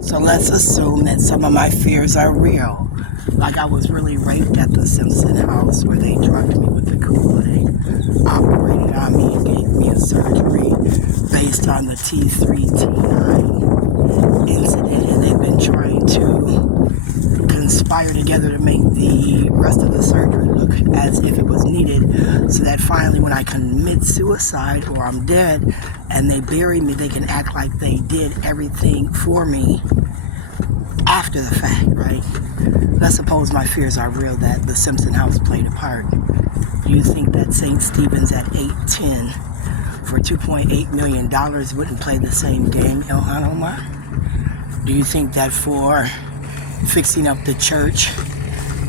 So let's assume that some of my fears are real. Like I was really raped at the Simpson house where they drugged me with the Kool-Aid, operated on me and gave me a surgery based on the T3, T9 incident. And they've been trying to conspire together to make the rest of the surgery look as if it was needed, so that finally when I commit suicide or I'm dead and they bury me, they can act like they did everything for me after the fact, right? Let's suppose my fears are real, that the Simpson house played a part. Do you think that St. Stephen's at 810 for $2.8 million wouldn't play the same game, Ilhan Omar? Do you think that for fixing up the church,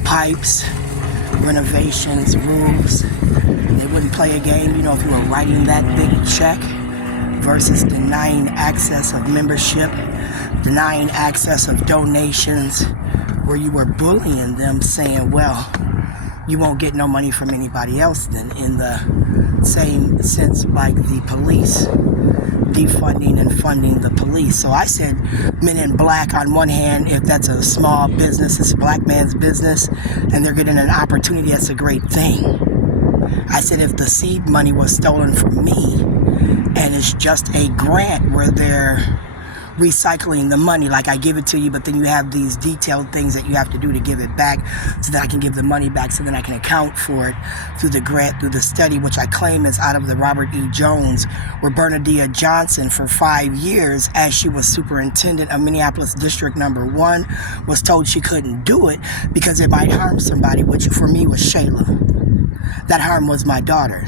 pipes, renovations, roofs, they wouldn't play a game, if you were writing that big check versus denying access of membership, denying access of donations, where you were bullying them, saying, well, you won't get no money from anybody else then, in the same sense like the police, defunding and funding the police. So I said Men in Black, on one hand, if that's a small business, it's a black man's business, and they're getting an opportunity, that's a great thing. I said if the seed money was stolen from me and it's just a grant where they're recycling the money, like I give it to you, but then you have these detailed things that you have to do to give it back so that I can give the money back, so then I can account for it through the grant, through the study, which I claim is out of the Robert E. Jones, where Bernedia Johnson for 5 years, as she was superintendent of Minneapolis District Number 1, was told she couldn't do it because it might harm somebody, which for me was Shayla. That harm was my daughter.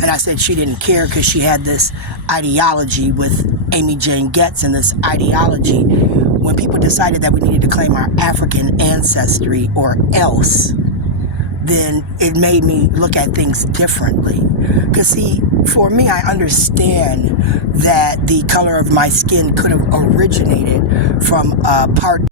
And I said she didn't care because she had this ideology with Amy Jane Getz, and this ideology, when people decided that we needed to claim our African ancestry or else, then it made me look at things differently. Because see, for me, I understand that the color of my skin could have originated from a part